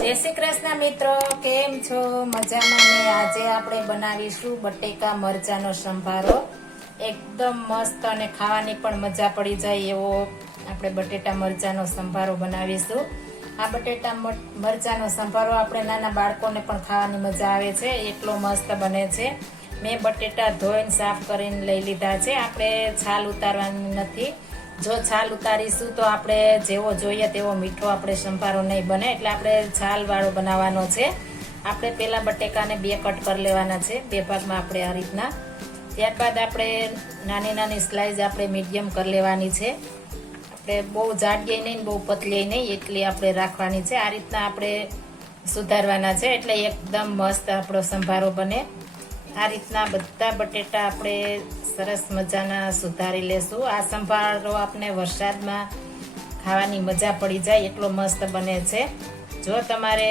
जय श्री कृष्ण मित्रों, केम छो? मजामां ने આજે આપણે બનાવીશું બટેકા મરચાનો સંભારો। એકદમ મસ્ત અને ખાવાની પણ મજા પડી જાય એવો આપણે બટેટા મરચાનો સંભારો બનાવીશું। આ બટેટા મરચાનો સંભારો આપણે નાના બાળકોને પણ ખાવાની મજા આવે છે, એટલો મસ્ત બને છે। મેં બટેટા ધોઈને સાફ કરીને લઈ લીધા છે, આપણે છાલ ઉતારવાની નથી। જો છાલ ઉતારીશું તો આપણે જેવો જોઈએ તેવો મીઠો આપણે સંભારો નહીં બને, એટલે આપણે છાલ વાળો બનાવવાનો છે। આપણે પેલા બટેકાને બે કટ કરી લેવાના છે, બે ભાગમાં આપણે આ રીતના। ત્યારબાદ આપણે નાની નાની સ્લાઇસ આપણે મીડિયમ કરી લેવાની છે। આપણે બહુ જાડીએ નહીં, બહુ પતલી નહીં, એટલી આપણે રાખવાની છે। આ રીતના આપણે સુધારવાના છે, એટલે એકદમ મસ્ત આપણો સંભારો બને। આ રીતના બધા બટેટા આપણે સરસ મજાના સુધારી લેશું। આ સંભારો આપણે વરસાદમાં ખાવાની મજા પડી જાય એટલો મસ્ત બને છે। જો તમારે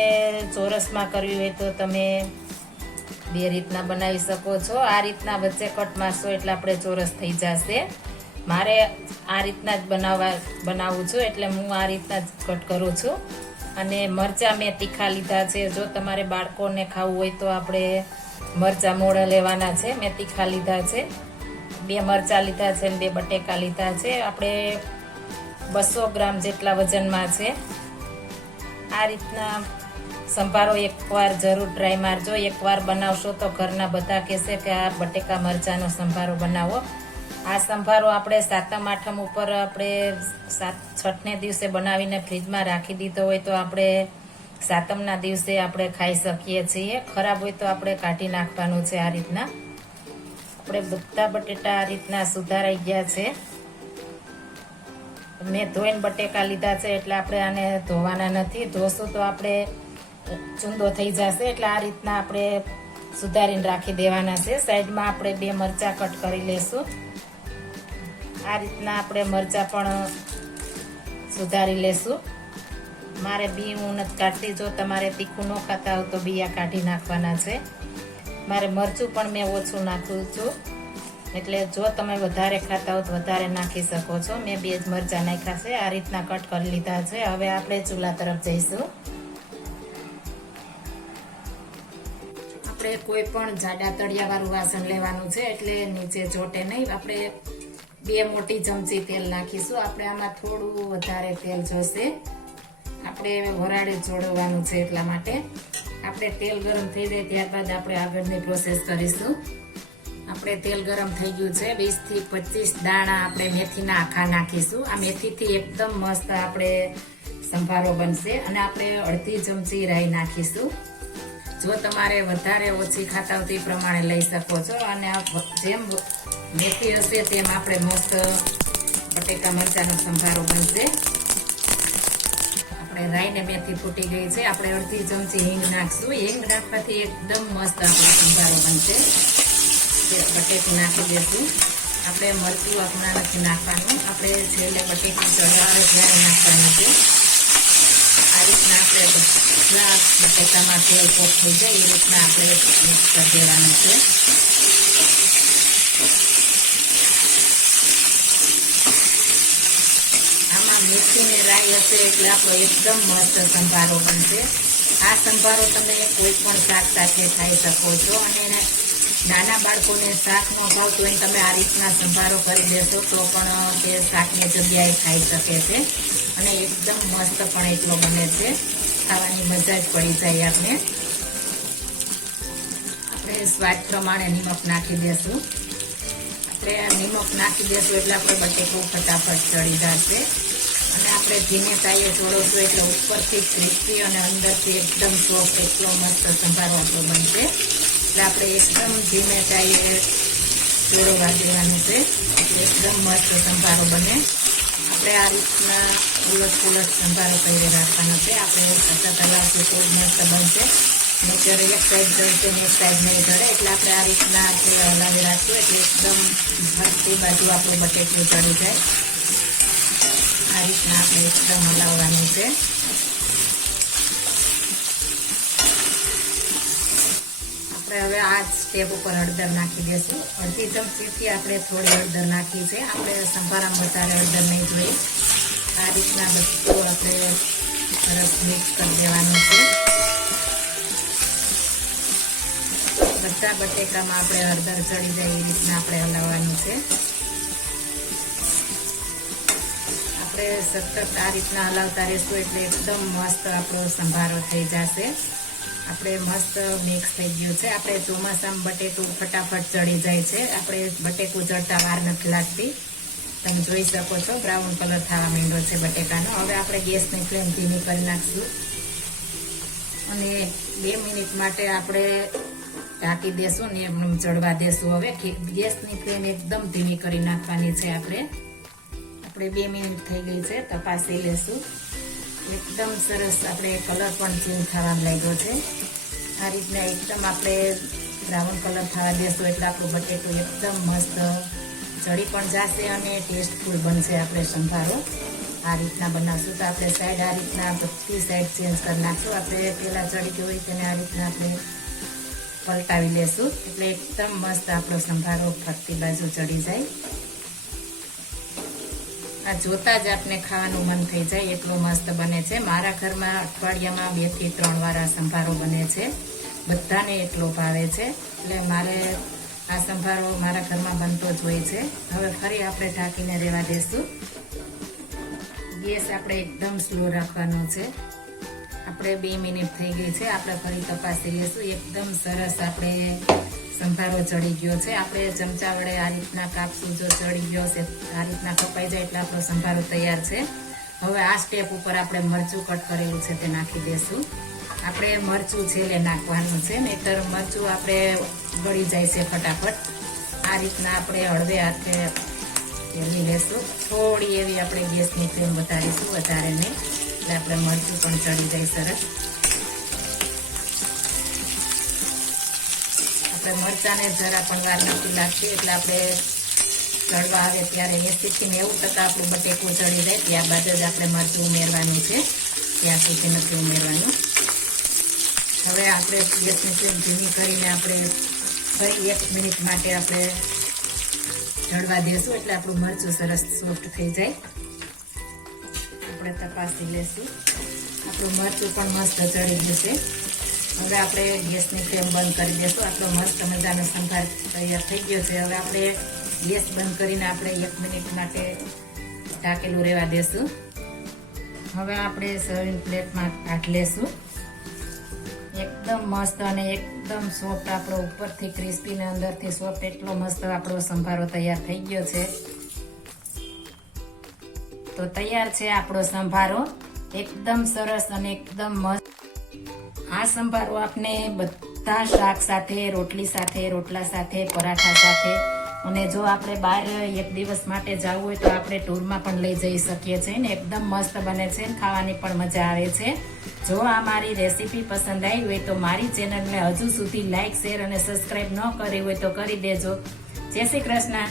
ચોરસમાં કરવી હોય તો તમે બે રીતના બનાવી શકો છો। આ રીતના વચ્ચે કટ મારશો એટલે આપણે ચોરસ થઈ જશે। મારે આ રીતના જ બનાવું છું, એટલે હું આ રીતના જ કટ કરું છું। અને મરચાં મેં તીખા લીધા છે। જો તમારે બાળકોને ખાવું હોય તો આપણે મરચાં મોડા લેવાના છે, મેં તીખા લીધા છે। બે મરચાં લીધા છે અને બે બટેકા લીધા છે। આપણે 200 ગ્રામ જેટલા વજનમાં છે। આ રીતના સંભારો એકવાર જરૂર ટ્રાય મારજો। એકવાર બનાવશો તો ઘરના બધા કહેશે કે આ બટેકા મરચાંનો સંભારો બનાવો। આ સંભારો આપણે સાતમ આઠમ ઉપર આપણે છઠને દિવસે બનાવીને ફ્રીજમાં રાખી દીધો હોય તો આપણે સાતમના દિવસે આપણે ખાઈ શકીએ છીએ। ખરાબ હોય તો આપણે કાઢી નાખવાનું છે। આ રીતના આપણે બધા બટેટા આ રીતના સુધારાઈ ગયા છે। મેં ધોઈને બટેકા લીધા છે, એટલે આપણે આને ધોવાના નથી। ધોશું તો આપણે ચૂંદો થઈ જશે, એટલે આ રીતના આપણે સુધારીને રાખી દેવાના છે। સાઈડમાં આપણે બે મરચાં કટ કરી લેશું। આ રીતના આપણે મરચાં પણ સુધારી લેશું। મારે બી હું નથી કાઢતી, જો તમારે તીખું ન ખાતા હો તો બીયા કાઢી નાખવાના છે। મારે મરચું પણ મેં ઓછું નાખું છું, એટલે જો તમે વધારે ખાતા હો તો વધારે નાખી શકો છો। મેં બે જ મરચાં નાખ્યા છે। આ રીતના કટ કરી લીધા છે। હવે આપણે ચૂલા તરફ જઈશું। આપણે કોઈ પણ જાડા તળિયા વાળું વાસણ લેવાનું છે, એટલે નીચે ચોટે નહીં। આપણે બે મોટી ચમચી તેલ નાખીશું। આપણે આમાં થોડું વધારે તેલ જોશે, આપણે વરાળે જોડવાનું છે, એટલા માટે આપણે તેલ ગરમ થઈ જાય ત્યારબાદ આપણે આગળની પ્રોસેસ કરીશું। આપણે તેલ ગરમ થઈ ગયું છે। 20 થી 25 દાણા આપણે મેથીના આખા નાખીશું। આ મેથીથી એકદમ મસ્ત આપણે સંભારો બનશે। અને આપણે અડધી ચમચી રાઈ નાખીશું। જો તમારે વધારે ઓછી ખાતા હોય તે પ્રમાણે લઈ શકો છો। અને જેમ મેથી હશે તેમ આપણે મસ્ત બટેકા મરચાંનો સંભારો બનશે। રાઈ ને મેથી ફૂટી ગઈ છે। આપણે અડધી ચમચી હિંગ નાખશું। હિંગ નાખવાથી એકદમ મસ્ત આપણો સંભારો બનશે। બટેકું નાખી દઈશું। આપણે મરચું હમણાં નથી નાખવાનું, આપણે છેલ્લે બટેકું ચડાવે ત્યારે નાખવાનું છે। આ રીતના આપણે બધા બટેકામાં તેલ પોપ થઈ જાય એ રીતના આપણે મિક્સ કરી દેવાનું છે। મેથી ને રાઈ હશે એટલે આપણો એકદમ મસ્ત સંભારો બનશે। આ સંભારો તમે કોઈ પણ શાક સાથે ખાઈ શકો છો। અને નાના બાળકોને શાક ન ભાવતું હોય તમે આ રીતના સંભારો કરી દેશો તો પણ તે શાકની જગ્યાએ ખાઈ શકે છે। અને એકદમ મસ્ત પણ એટલો બને છે, ખાવાની મજા જ પડી જાય આપણે સ્વાદ પ્રમાણે નિમક નાખી દેશું। આપણે નિમક નાખી દેશું એટલે આપણે બટેકું ફટાફટ ચડી જશે। અને આપણે ધીમે તાઈએ ચોળવશું એટલે ઉપરથી ક્રિસ્પી અને અંદરથી એકદમ સોફ્ટ એટલો મસ્ત સંભારો આપણો બનશે। એટલે આપણે એકદમ ધીમે તાઈએ ચોળવવા દેવાનું છે, એટલે એકદમ મસ્ત સંભારો બને। આપણે આ રીતના ઉલટ સંભારો કરી રાખવાનો છે। આપણે સતત હલાવશું તો મસ્ત બનશે, નહીંતર એક સાઈડ જળશે ને એક સાઈડ નહીં જળે। એટલે આપણે આ રીતના આપણે હલાવી રાખશું એટલે એકદમ બધી બાજુ આપણું બટેકું ચડી જાય। આ રીતના આપણે એકદમ હલાવવાનું છે। આપણે હવે આ સ્ટેપ ઉપર હળદર નાખી દઈશું। અડધી ચમચીથી આપણે થોડી હળદર નાખી છે। આપણે સંભારામાં વધારે હળદર નહીં જોઈએ। આ રીતના બધું આપણે સરસ મિક્સ કરી દેવાનું છે। બધા બટેકામાં આપણે હળદર ચડી જાય એ રીતના આપણે હલાવવાનું છે. આપણે સતત આ રીતના હલાવતા રહેશું એટલે એકદમ મસ્ત આપણો સંભારો થઈ જશે. આપણે મસ્ત મિક્સ થઈ ગયું છે. આપણે ચોમાસામાં બટેકું ફટાફટ ચડી જાય છે. આપણે બટેકું ચડતા વાર નથી લાગતી. તમે જોઈ શકો છો બ્રાઉન કલર થવા માંડ્યો છે બટેકાનો. હવે આપણે ગેસની ફ્લેમ ધીમી કરી નાખશું અને 2 મિનિટ માટે આપણે ઢાંકી દેશું ને એમ ચડવા દેશું. હવે ગેસની ફ્લેમ એકદમ ધીમી કરી નાખવાની છે. આપણે 2 મિનિટ થઈ ગઈ છે. તપાસી લેશું. એકદમ સરસ આપણે કલર પણ ચેન્જ થવા લાગ્યો છે. આ રીતના એકદમ આપણે બ્રાઉન કલર થવા દેશું એટલે આપણું બટેટું એકદમ મસ્ત ચડી પણ જશે અને ટેસ્ટફુલ બનશે. આપણે સંભારો આ રીતના બનાવશું તો આપણે સાઈડ આ રીતના બધી સાઈડ ચેન્જ કરી નાખશું. આપણે પેલા ચડી ગયું હોય તેને આ રીતના આપણે પલટાવી લેશું એટલે એકદમ મસ્ત આપણો સંભારો ફરતી બાજુ ચડી જાય. આ જોતા જ આપને ખાવાનું મન થઈ જાય એટલો મસ્ત બને છે. મારા ઘરમાં અઠવાડિયામાં 2 થી 3 વાર આ સંભારો બને છે. બધાને એટલો ભાવે છે એટલે મારે આ સંભારો મારા ઘરમાં બનતો જ હોય છે. હવે ફરી આપણે ઢાંકીને રહેવા દેશું. ગેસ આપણે એકદમ સ્લો રાખવાનો છે. આપણે 2 મિનિટ થઈ ગઈ છે. આપણે ફરી તપાસી લઈશું. એકદમ સરસ આપણે સંભારો ચડી ગયો છે. આપણે ચમચા વડે આ રીતના કાપશું. જો ચડી ગયો છે આ રીતના કપાઈ જાય એટલે આપણો સંભારો તૈયાર છે. હવે આ સ્ટેપ ઉપર આપણે મરચું કટ કરેલું છે તે નાખી દેશું. આપણે મરચું છેલ્લે નાખવાનું છે નહીંતર મરચું આપણે ગળી જાય છે ફટાફટ. આ રીતના આપણે હળવે હાથે એવી લેશું. થોડી એવી આપણે ગેસની ફ્લેમ વધારીશું, વધારે નહીં એટલે આપણે મરચું પણ ચડી જાય સરસ. આપણે મરચાને જરા પણ વાર નથી લાગતી એટલે આપણે ચડવા આવે ત્યારે 80 થી 90% આપણું બટેકું ચડી જાય ત્યારબાદ જ આપણે મરચું ઉમેરવાનું છે. ત્યાં સુધી નથી ઉમેરવાનું. હવે આપણે ગેસની ફ્લેમ ધીમી કરીને આપણે ફરી 1 મિનિટ માટે આપણે ચડવા દેશું એટલે આપણું મરચું સરસ સોફ્ટ થઈ જાય. આપણે તપાસી લેશું. આપણું મરચું પણ મસ્ત ચડી જશે. હવે આપણે ગેસની ફ્લેમ બંધ કરી દેશું. આપણો મસ્ત મજાનો સંભાર તૈયાર થઈ ગયો છે. હવે આપણે ગેસ બંધ કરીને આપણે 1 મિનિટ માટે ઢાંકેલું રહેવા દેશું. હવે આપણે સર્વિંગ પ્લેટમાં કાઢી લેશું. એકદમ મસ્ત અને એકદમ સોફ્ટ આપણો ઉપરથી ક્રિસ્પી ને અંદરથી સોફ્ટ એટલો મસ્ત આપણો સંભારો તૈયાર થઈ ગયો છે. તો તૈયાર છે આપણો સંભારો એકદમ સરસ અને એકદમ મસ્ત. આ સંભારો આપને બધા શાક સાથે, રોટલી સાથે, રોટલા સાથે, પરાઠા સાથે અને જો આપણે બહાર 1 દિવસ માટે જવું હોય તો આપણે ટૂરમાં પણ લઈ જઈ શકીએ છીએ ને એકદમ મસ્ત બને છે. ખાવાની પણ મજા આવે છે. જો આ મારી રેસીપી પસંદ આવી હોય તો મારી ચેનલને હજુ સુધી લાઈક, શેર અને સબસ્ક્રાઈબ ન કરી હોય તો કરી દેજો. જય શ્રી કૃષ્ણ.